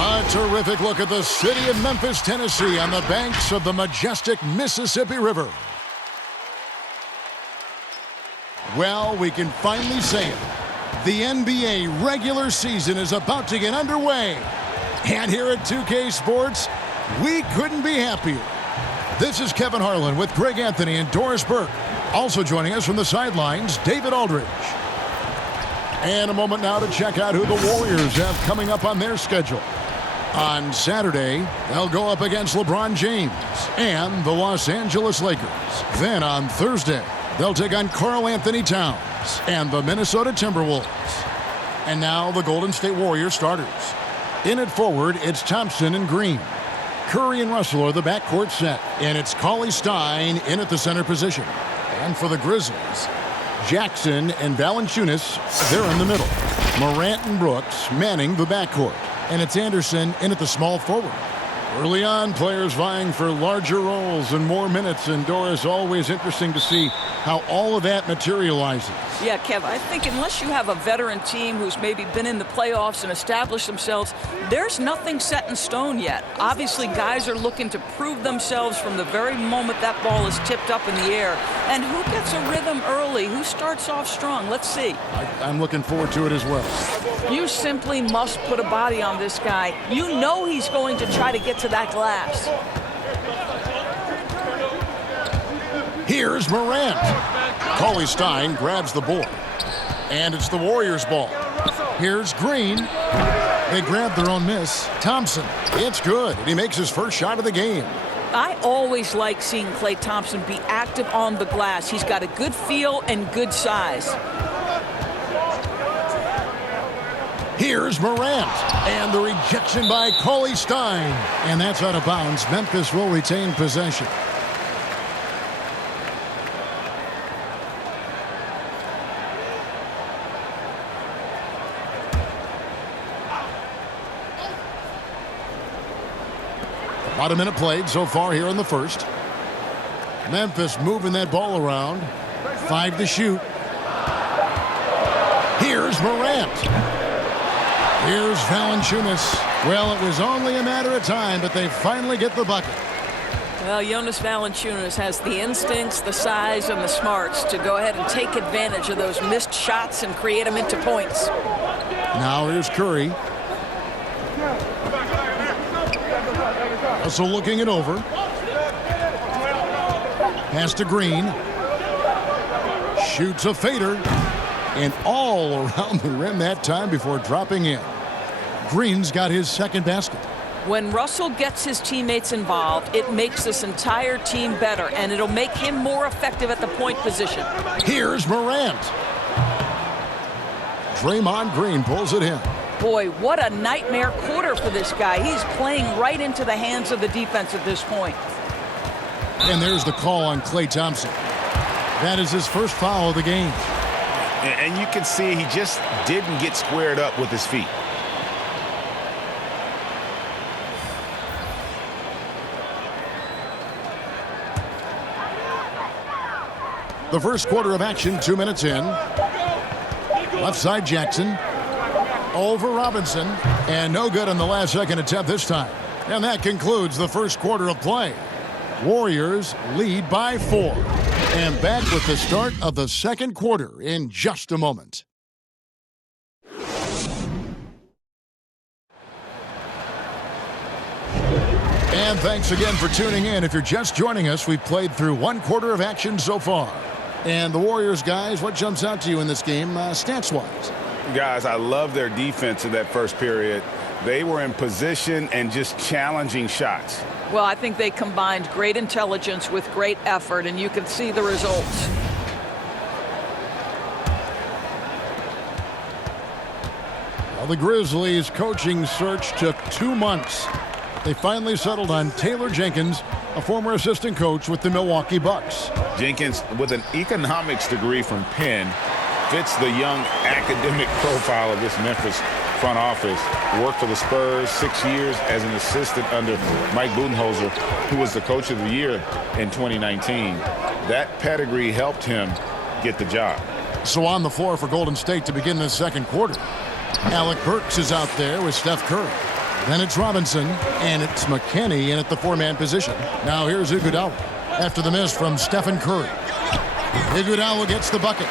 A terrific look at the city of Memphis, Tennessee on the banks of the majestic Mississippi River. Well, we can finally say it. The NBA regular season is about to get underway. And here at 2K Sports, we couldn't be happier. This is Kevin Harlan with Greg Anthony and Doris Burke. Also joining us from the sidelines, David Aldridge. And a moment now to check out who the Warriors have coming up on their schedule. On Saturday, they'll go up against LeBron James and the Los Angeles Lakers. Then on Thursday, they'll take on Karl Anthony Towns and the Minnesota Timberwolves. And now the Golden State Warriors starters. In at forward, it's Thompson and Green. Curry and Russell are the backcourt set, and it's Cauley-Stein in at the center position. And for the Grizzlies, Jackson and Valanciunas, they're in the middle. Morant and Brooks manning the backcourt. And it's Anderson in at the small forward. Early on, players vying for larger roles and more minutes. And Doris, always interesting to see how all of that materializes. Yeah, Kev, I think unless you have a veteran team who's maybe been in the playoffs and established themselves, there's nothing set in stone yet. Obviously, guys are looking to prove themselves from the very moment that ball is tipped up in the air. And who gets a rhythm early? Who starts off strong? Let's see. I'm looking forward to it as well. You simply must put a body on this guy. You know he's going to try to get to that glass. Here's Morant. Cauley-Stein grabs the board. And it's the Warriors' ball. Here's Green. They grab their own miss. Thompson. It's good. And he makes his first shot of the game. I always like seeing Klay Thompson be active on the glass. He's got a good feel and good size. Here's Morant. And the rejection by Cauley-Stein. And that's out of bounds. Memphis will retain possession. About a minute played so far here in the first. Memphis moving that ball around. 5 to shoot. Here's Morant. Here's Valanciunas. Well, it was only a matter of time, but they finally get the bucket. Well, Jonas Valanciunas has the instincts, the size, and the smarts to go ahead and take advantage of those missed shots and create them into points. Now here's Curry. Russell looking it over. Pass to Green. Shoots a fader. And all around the rim that time before dropping in. Green's got his second basket. When Russell gets his teammates involved, it makes this entire team better, and it'll make him more effective at the point position. Here's Morant. Draymond Green pulls it in. Boy, what a nightmare quarter for this guy. He's playing right into the hands of the defense at this point. And there's the call on Klay Thompson. That is his first foul of the game. And you can see he just didn't get squared up with his feet. The first quarter of action, 2 minutes in. Left side Jackson. Over Robinson. And no good on the last second attempt this time. And that concludes the first quarter of play. Warriors lead by 4. And back with the start of the second quarter in just a moment. And thanks again for tuning in. If you're just joining us, we've played through one quarter of action so far. And the Warriors, guys, what jumps out to you in this game stats-wise? Guys, I love their defense in that first period. They were in position and just challenging shots. Well, I think they combined great intelligence with great effort, and you can see the results. Well, the Grizzlies' coaching search took 2 months. They finally settled on Taylor Jenkins, a former assistant coach with the Milwaukee Bucks. Jenkins, with an economics degree from Penn, fits the young academic profile of this Memphis front office. Worked for the Spurs 6 years as an assistant under Mike Budenholzer, who was the coach of the year in 2019. That pedigree helped him get the job. So on the floor for Golden State to begin this second quarter. Alec Burks is out there with Steph Curry. Then it's Robinson, and it's McKinney in at the four-man position. Now here's Iguodala after the miss from Stephen Curry. Iguodala gets the bucket,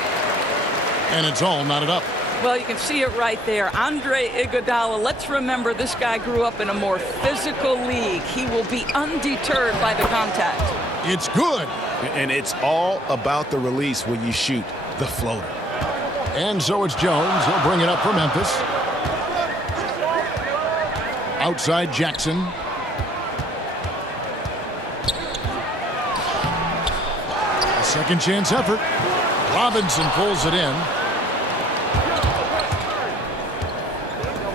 and it's all knotted up. Well, you can see it right there. Andre Iguodala, let's remember this guy grew up in a more physical league. He will be undeterred by the contact. It's good. And it's all about the release when you shoot the floater. And so it's Jones. He'll bring it up for Memphis. Outside Jackson. A second chance effort. Robinson pulls it in.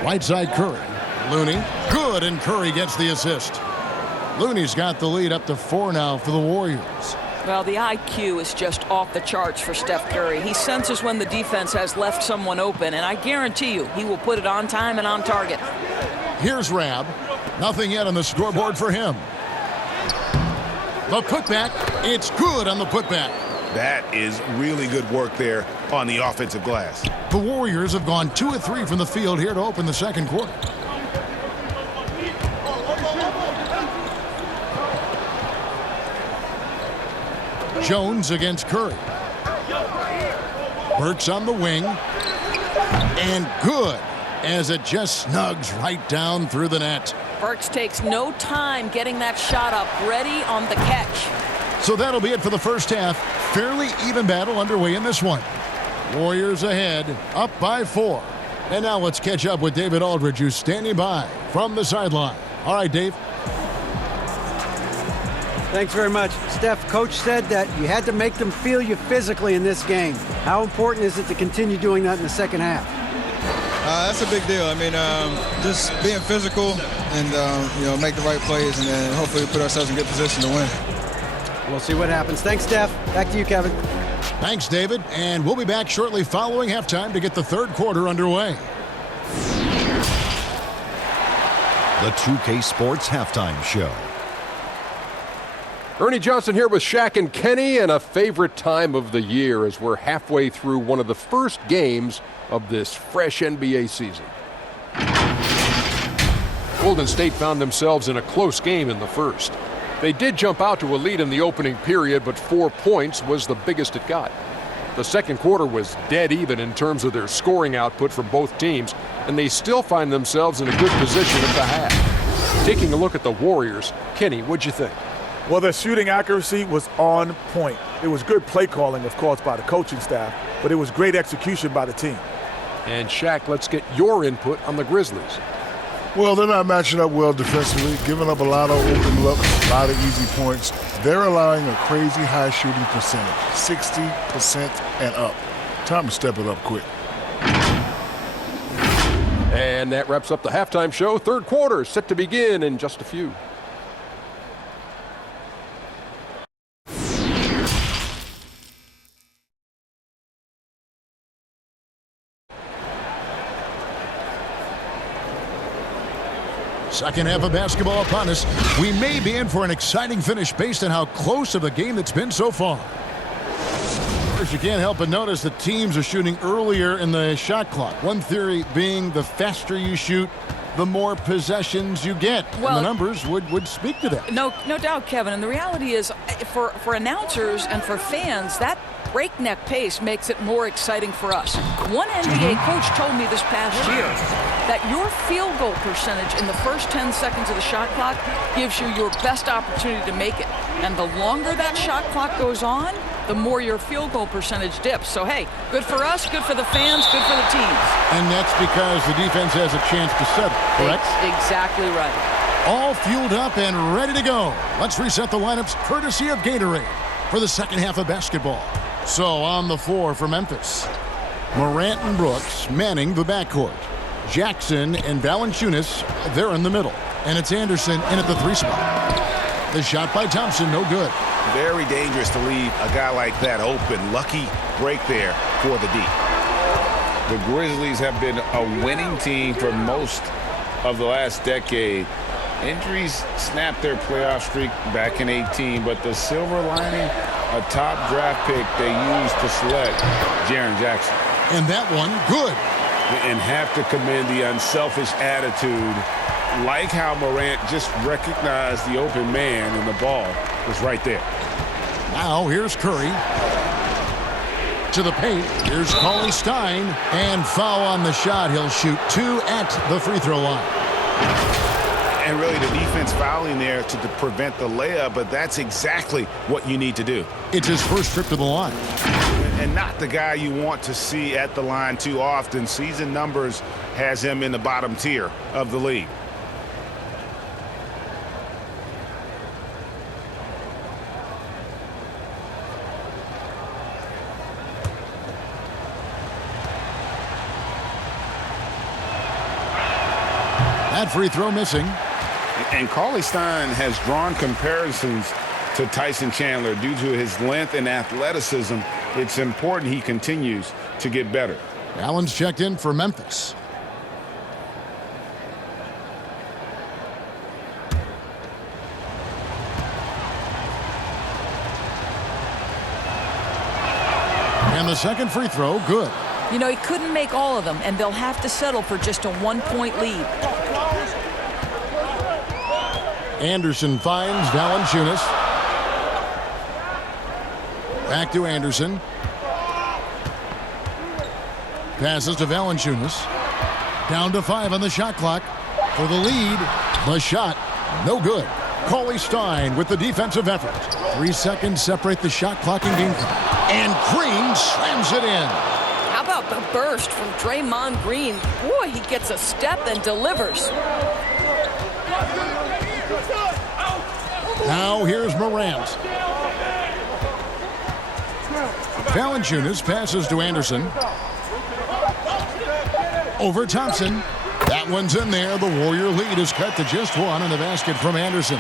Right side Curry. Looney. Good, and Curry gets the assist. Looney's got the lead up to 4 now for the Warriors. Well, the IQ is just off the charts for Steph Curry. He senses when the defense has left someone open, and I guarantee you he will put it on time and on target. Here's Rab. Nothing yet on the scoreboard for him. The putback. It's good on the putback. That is really good work there on the offensive glass. The Warriors have gone 2 of 3 from the field here to open the second quarter. Jones against Curry. Burks on the wing. And good, as it just snugs right down through the net. Burks takes no time getting that shot up, ready on the catch. So that'll be it for the first half. Fairly even battle underway in this one. Warriors ahead, up by 4. And now let's catch up with David Aldridge, who's standing by from the sideline. All right, Dave. Thanks very much. Steph, coach said that you had to make them feel you physically in this game. How important is it to continue doing that in the second half? That's a big deal. I mean, just being physical and, make the right plays, and then hopefully put ourselves in good position to win. We'll see what happens. Thanks, Steph. Back to you, Kevin. Thanks, David. And we'll be back shortly following halftime to get the third quarter underway. The 2K Sports Halftime Show. Ernie Johnson here with Shaq and Kenny, and a favorite time of the year as we're halfway through one of the first games of this fresh NBA season. Golden State found themselves in a close game in the first. They did jump out to a lead in the opening period, but 4 points was the biggest it got. The second quarter was dead even in terms of their scoring output from both teams, and they still find themselves in a good position at the half. Taking a look at the Warriors, Kenny, what'd you think? Well, their shooting accuracy was on point. It was good play calling, of course, by the coaching staff, but it was great execution by the team. And Shaq, let's get your input on the Grizzlies. Well, they're not matching up well defensively, giving up a lot of open looks, a lot of easy points. They're allowing a crazy high shooting percentage, 60% and up. Time to step it up quick. And that wraps up the halftime show. Third quarter set to begin in just a few. Second half of basketball upon us. We may be in for an exciting finish based on how close of a game it's been so far. First, you can't help but notice that teams are shooting earlier in the shot clock. One theory being the faster you shoot, the more possessions you get. Well, and the numbers would speak to that. No doubt, Kevin. And the reality is, for announcers and for fans, that breakneck pace makes it more exciting for us. One NBA coach told me this past year that your field goal percentage in the first 10 seconds of the shot clock gives you your best opportunity to make it. And the longer that shot clock goes on, the more your field goal percentage dips. So, hey, good for us, good for the fans, good for the teams. And that's because the defense has a chance to settle, correct? Exactly right. All fueled up and ready to go. Let's reset the lineups courtesy of Gatorade for the second half of basketball. So on the floor for Memphis, Morant and Brooks manning the backcourt. Jackson and Valanciunas, they're in the middle. And it's Anderson in at the 3 spot. The shot by Thompson, no good. Very dangerous to leave a guy like that open. Lucky break there for the D. The Grizzlies have been a winning team for most of the last decade. Injuries snapped their playoff streak back in 18, but the silver lining, a top draft pick they used to select Jaren Jackson. And that one, good. And have to commend the unselfish attitude like how Morant just recognized the open man and the ball was right there. Now here's Curry. To the paint. Here's Cauley Stein. And foul on the shot. He'll shoot 2 at the free throw line. And really the defense fouling there to prevent the layup, but that's exactly what you need to do. It's his first trip to the line. And not the guy you want to see at the line too often. Season numbers has him in the bottom tier of the league. That free throw missing. And Cauley Stein has drawn comparisons to Tyson Chandler due to his length and athleticism. It's important he continues to get better. Allen's checked in for Memphis. And the second free throw, good. You know, he couldn't make all of them, and they'll have to settle for just a 1-point lead. Anderson finds Valanciunas. Back to Anderson. Passes to Valanciunas. Down to 5 on the shot clock. For the lead, the shot, no good. Cauley Stein with the defensive effort. 3 seconds separate the shot clock and game clock. And Green slams it in. How about the burst from Draymond Green? Boy, he gets a step and delivers. Now here's Morant. Valanciunas passes to Anderson. Over Thompson. That one's in there. The Warrior lead is cut to just 1 in the basket from Anderson.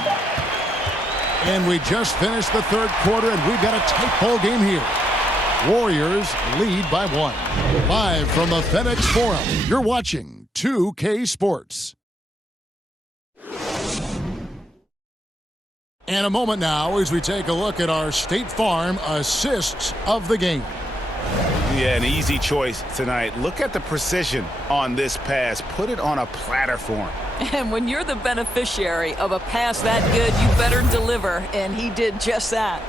And we just finished the third quarter, and we've got a tight ball game here. Warriors lead by 1. Live from the FedEx Forum, you're watching 2K Sports. And a moment now as we take a look at our State Farm assists of the game. Yeah, an easy choice tonight. Look at the precision on this pass. Put it on a platter for him. And when you're the beneficiary of a pass that good, you better deliver, and he did just that.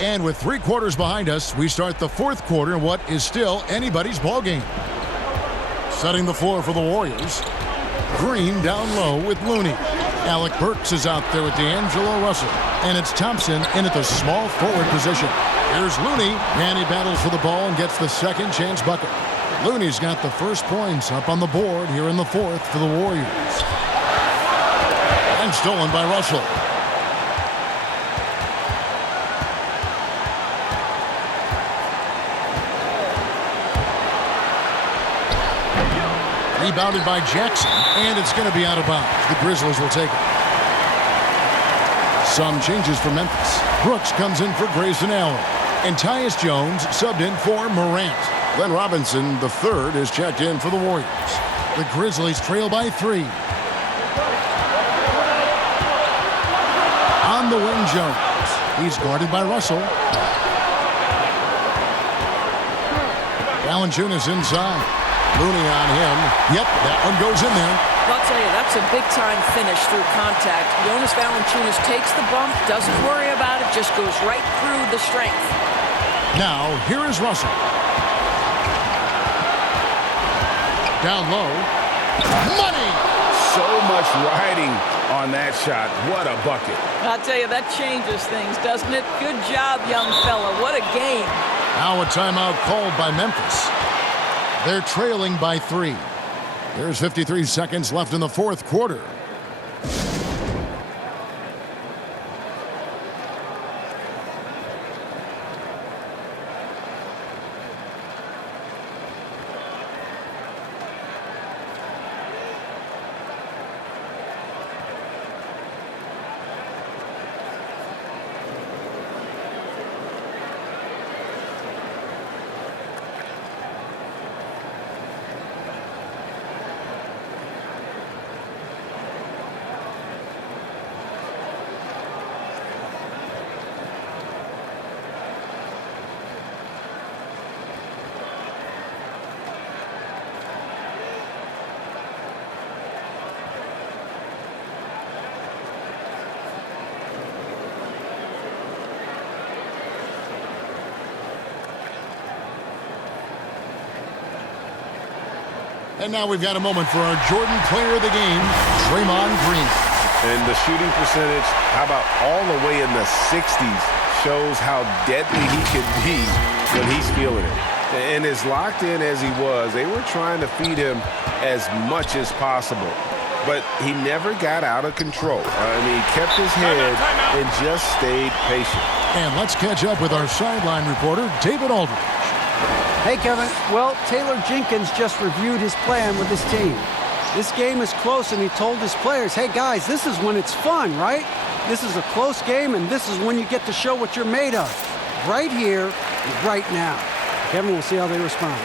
And with 3 quarters behind us, we start the fourth quarter in what is still anybody's ball game. Setting the floor for the Warriors. Green down low with Looney. Alec Burks is out there with D'Angelo Russell. And it's Thompson in at the small forward position. Here's Looney, and he battles for the ball and gets the second chance bucket. Looney's got the first points up on the board here in the fourth for the Warriors. And stolen by Russell. Rebounded by Jackson, and it's going to be out of bounds. The Grizzlies will take it. Some changes for Memphis. Brooks comes in for Grayson Allen. And Tyus Jones subbed in for Morant. Glenn Robinson, the third, is checked in for the Warriors. The Grizzlies trail by 3. On the wing, Jones. He's guarded by Russell. Valanciunas inside. Looney on him. Yep, that one goes in there. I'll tell you, that's a big-time finish through contact. Jonas Valanciunas takes the bump, doesn't worry about it, just goes right through the strength. Now, here is Russell. Down low. Money! So much riding on that shot. What a bucket. I'll tell you, that changes things, doesn't it? Good job, young fella. What a game. Now a timeout called by Memphis. They're trailing by 3. There's 53 seconds left in the fourth quarter. And now we've got a moment for our Jordan player of the game, Draymond Green. And the shooting percentage, how about all the way in the 60s, shows how deadly he can be when he's feeling it. And as locked in as he was, they were trying to feed him as much as possible. But he never got out of control. I mean, he kept his head and just stayed patient. And let's catch up with our sideline reporter, David Aldridge. Hey, Kevin. Well, Taylor Jenkins just reviewed his plan with his team. This game is close, and he told his players, hey, guys, this is when it's fun, right? This is a close game, and this is when you get to show what you're made of. Right here, right now. Kevin, we'll see how they respond.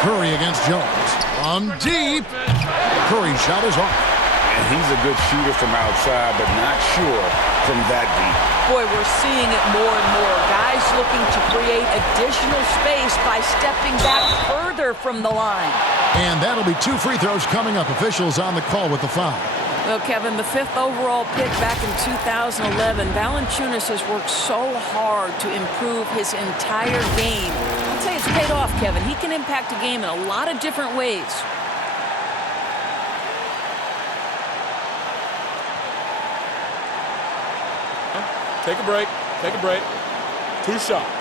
Curry against Jones. From deep. Curry's shot is off. And he's a good shooter from outside, but not sure from that deep. Boy, we're seeing it more and more. Guys looking to create additional space by stepping back further from the line. And that'll be 2 free throws coming up. Officials on the call with the foul. Well, Kevin, the 5th overall pick back in 2011, Valanciunas has worked so hard to improve his entire game. I'd say it's paid off, Kevin. He can impact a game in a lot of different ways. Take a break. Take a break. 2 shots.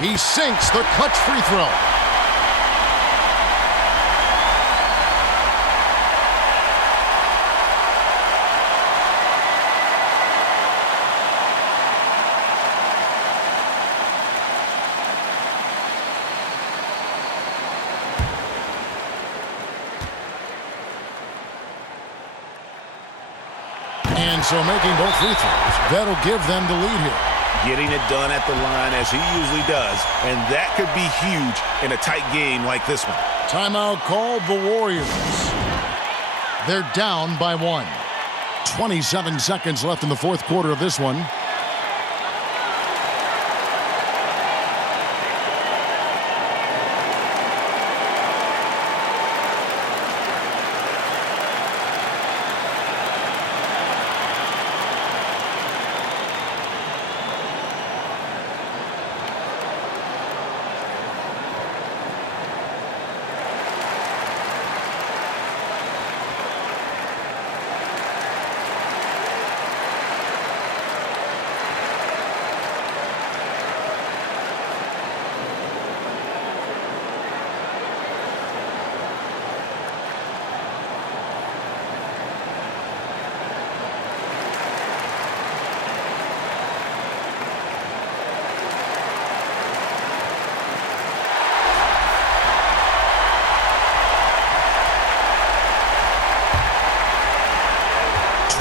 He sinks the clutch free throw. And so making both free throws, that'll give them the lead here. Getting it done at the line as he usually does, and that could be huge in a tight game like this one. Timeout called the Warriors. They're down by 1. 27 seconds left in the 4th quarter of this one.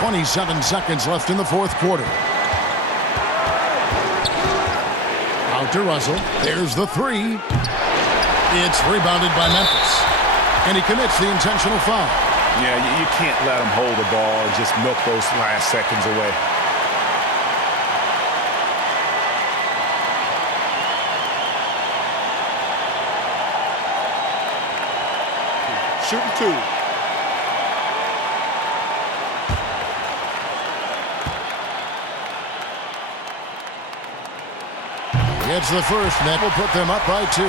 .27 seconds left in the 4th quarter. Out to Russell. There's the 3. It's rebounded by Memphis. And he commits the intentional foul. Yeah, you can't let him hold the ball and just milk those last seconds away. Shooting 2. Gets the first, and that will put them up by 2.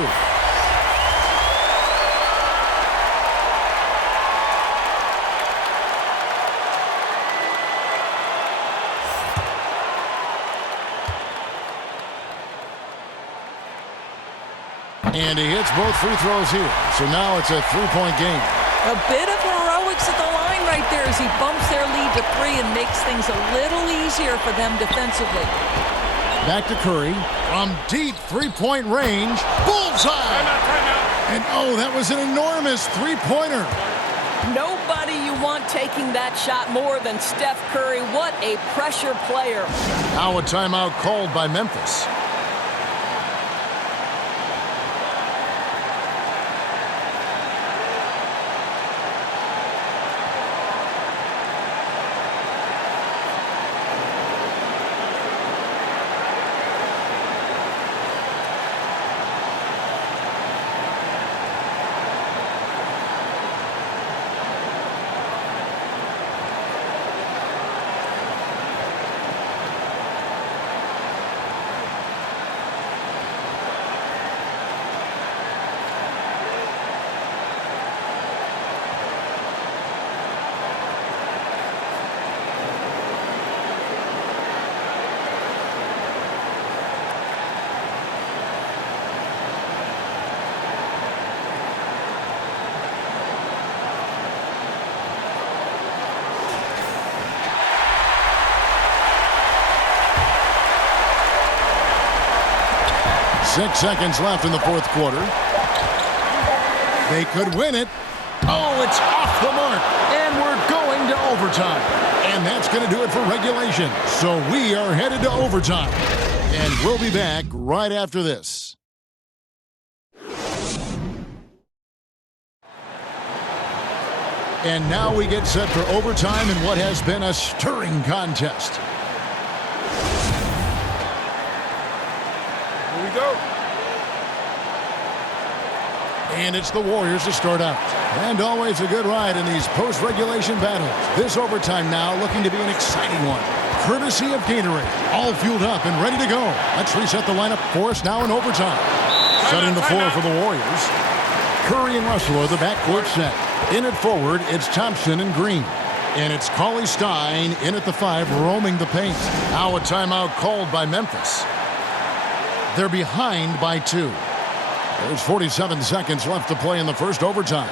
And he hits both free throws here. So now it's a 3-point game. A bit of heroics at the line right there as he bumps their lead to 3 and makes things a little easier for them defensively. Back to Curry from deep three-point range. Bullseye! Timeout. And oh, that was an enormous three-pointer. Nobody you want taking that shot more than Steph Curry. What a pressure player. Now a timeout called by Memphis. Six seconds left in the fourth quarter. They could win it. Oh, it's off the mark. And we're going to overtime. And that's going to do it for regulation. So we are headed to overtime. And we'll be back right after this. And now we get set for overtime in what has been a stirring contest. Here we go. And it's the Warriors to start out. And always a good ride in these post-regulation battles. This overtime now looking to be an exciting one. Courtesy of Gatorade. All fueled up and ready to go. Let's reset the lineup for us now in overtime. Setting the floor for the Warriors. Curry and Russell are the backcourt set. In at forward, it's Thompson and Green. And it's Cauley Stein in at the 5, roaming the paint. Now a timeout called by Memphis. They're behind by 2. There's 47 seconds left to play in the first overtime.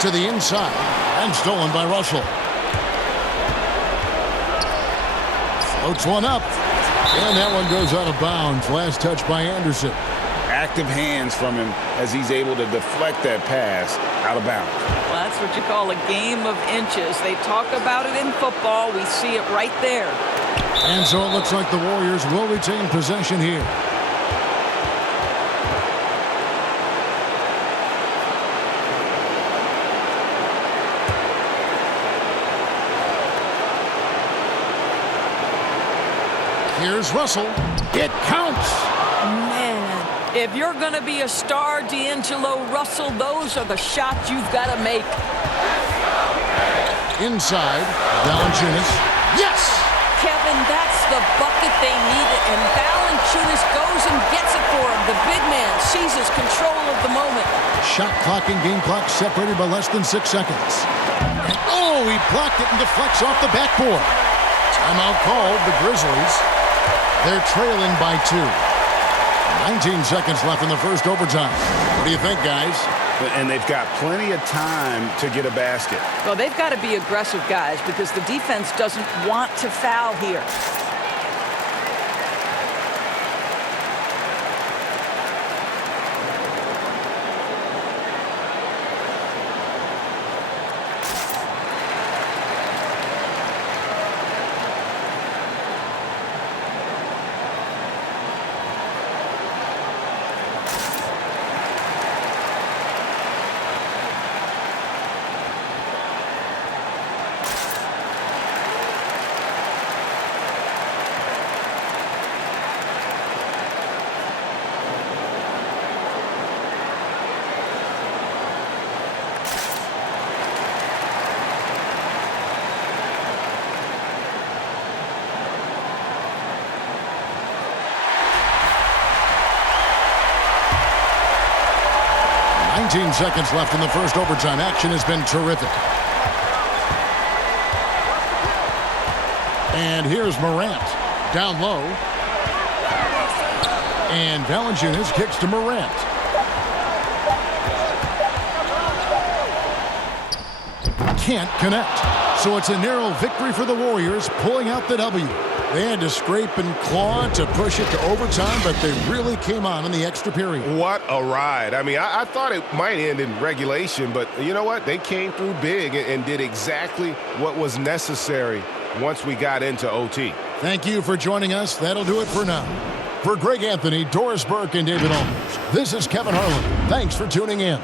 To the inside and stolen by Russell. Floats one up. And that one goes out of bounds. Last touch by Anderson. Active hands from him as he's able to deflect that pass out of bounds. Well, that's what you call a game of inches. They talk about it in football. We see it right there. And so it looks like the Warriors will retain possession here. Here's Russell. It counts. Man, if you're going to be a star, D'Angelo Russell, those are the shots you've got to make. Inside, Valanciunas. Yes! Kevin, that's the bucket they needed, and Valanciunas goes and gets it for him. The big man seizes control of the moment. Shot clock and game clock separated by less than 6 seconds. And oh, he blocked it and deflects off the backboard. Timeout called, the Grizzlies. They're trailing by 2. 19 seconds left in the first overtime. What do you think, guys? And they've got plenty of time to get a basket. Well, they've got to be aggressive, guys, because the defense doesn't want to foul here. 17 seconds left in the first overtime. Action has been terrific. And here's Morant. Down low. And Valanciunas kicks to Morant. Can't connect. So it's a narrow victory for the Warriors, pulling out the W. They had to scrape and claw to push it to overtime, but they really came on in the extra period. What a ride. I mean, I thought it might end in regulation, but you know what? They came through big and did exactly what was necessary once we got into OT. Thank you for joining us. That'll do it for now. For Greg Anthony, Doris Burke, and David Olmers, this is Kevin Harlan. Thanks for tuning in,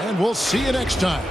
and we'll see you next time.